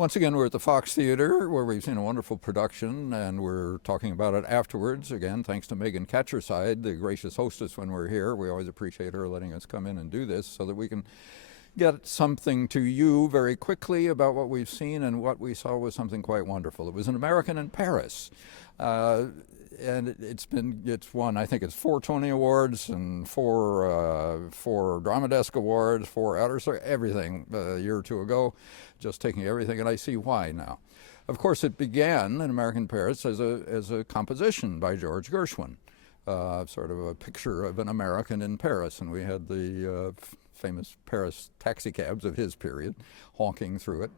Once again, we're at the Fox Theater, where we've seen a wonderful production, and we're talking about it afterwards. Again, thanks to Megan Catcherside, the gracious hostess when we're here. We always appreciate her letting us come in and do this so that we can get something to you very quickly about what we've seen, and what we saw was something quite wonderful. It was An American in Paris. And it's won, I think it's 4 Tony Awards and 4 Drama Desk Awards, 4 Outer Story, everything a year or two ago, just taking everything, and I see why now. Of course, it began in American Paris as a composition by George Gershwin, sort of a picture of an American in Paris, and we had the famous Paris taxicabs of his period honking through it.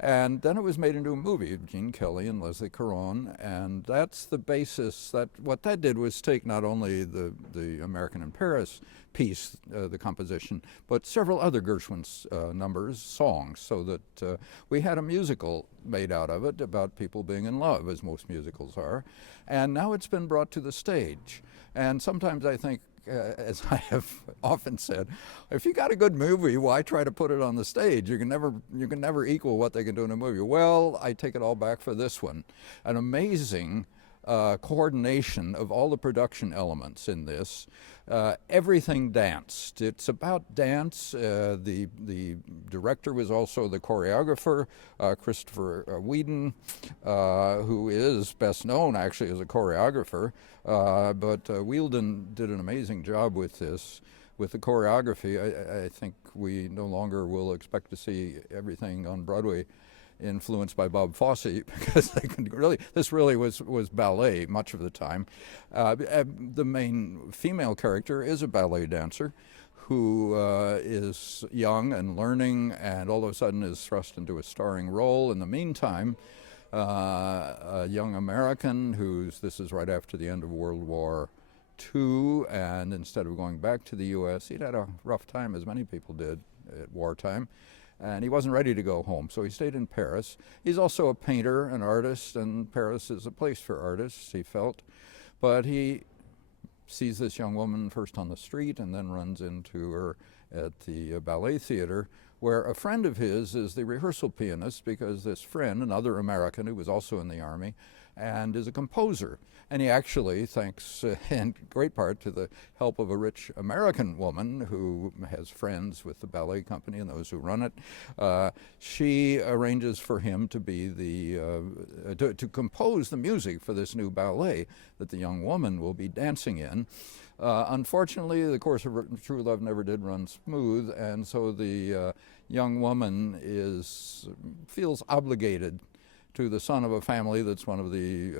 And then it was made into a movie, Gene Kelly and Leslie Caron, and that's the basis. What that did was take not only the American in Paris piece, the composition, but several other Gershwin's numbers, songs, so that we had a musical made out of it about people being in love, as most musicals are. And now it's been brought to the stage. And sometimes I think, as I have often said, if you got a good movie, why try to put it on the stage? You can never equal what they can do in a movie. Well, I take it all back for this one. An amazing coordination of all the production elements in this. Everything danced. It's about dance. The director was also the choreographer, Christopher Wheeldon, who is best known actually as a choreographer. But Wheeldon did an amazing job with this. With the choreography, I think we no longer will expect to see everything on Broadway influenced by Bob Fosse, because this really was ballet much of the time. The main female character is a ballet dancer who is young and learning, and all of a sudden is thrust into a starring role. In the meantime, a young American this is right after the end of World War II, and instead of going back to the U.S., he'd had a rough time, as many people did at wartime. And he wasn't ready to go home, so he stayed in Paris. He's also a painter, an artist, and Paris is a place for artists, he felt. But he sees this young woman first on the street and then runs into her at the ballet theater, where a friend of his is the rehearsal pianist, because this friend, another American who was also in the army, and is a composer. And he actually, thanks in great part to the help of a rich American woman who has friends with the ballet company and those who run it, she arranges for him to be to compose the music for this new ballet that the young woman will be dancing in. Unfortunately, the course of true love never did run smooth, and so the young woman feels obligated to the son of a family that's one of the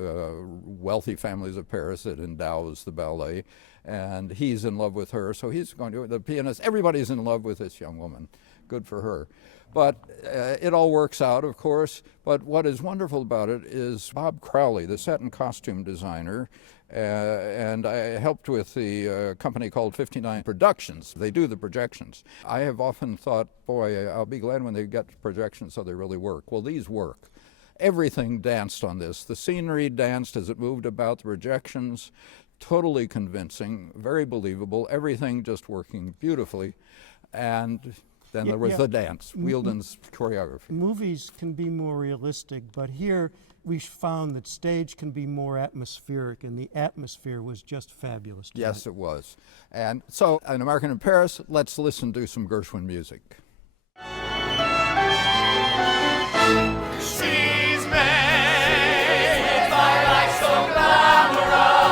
wealthy families of Paris that endows the ballet, and he's in love with her, so he's going to, the pianist, everybody's in love with this young woman. Good for her. But it all works out, of course, but what is wonderful about it is Bob Crowley, the set and costume designer, and I helped with the company called 59 Productions. They do the projections. I have often thought, boy, I'll be glad when they get projections so they really work. Well, these work. Everything danced on this. The scenery danced as it moved about, the projections, totally convincing, very believable, everything just working beautifully. And then there was the dance, Wheeldon's choreography. Movies can be more realistic, but here we found that stage can be more atmospheric, and the atmosphere was just fabulous tonight. Yes, it was. And so, An American in Paris, let's listen to some Gershwin music. She's made by life so glamorous.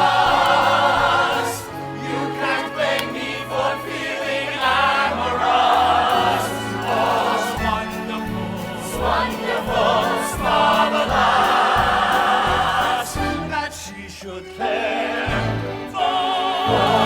You can't blame me for feeling amorous. Oh, wonderful, marvelous, that she should care for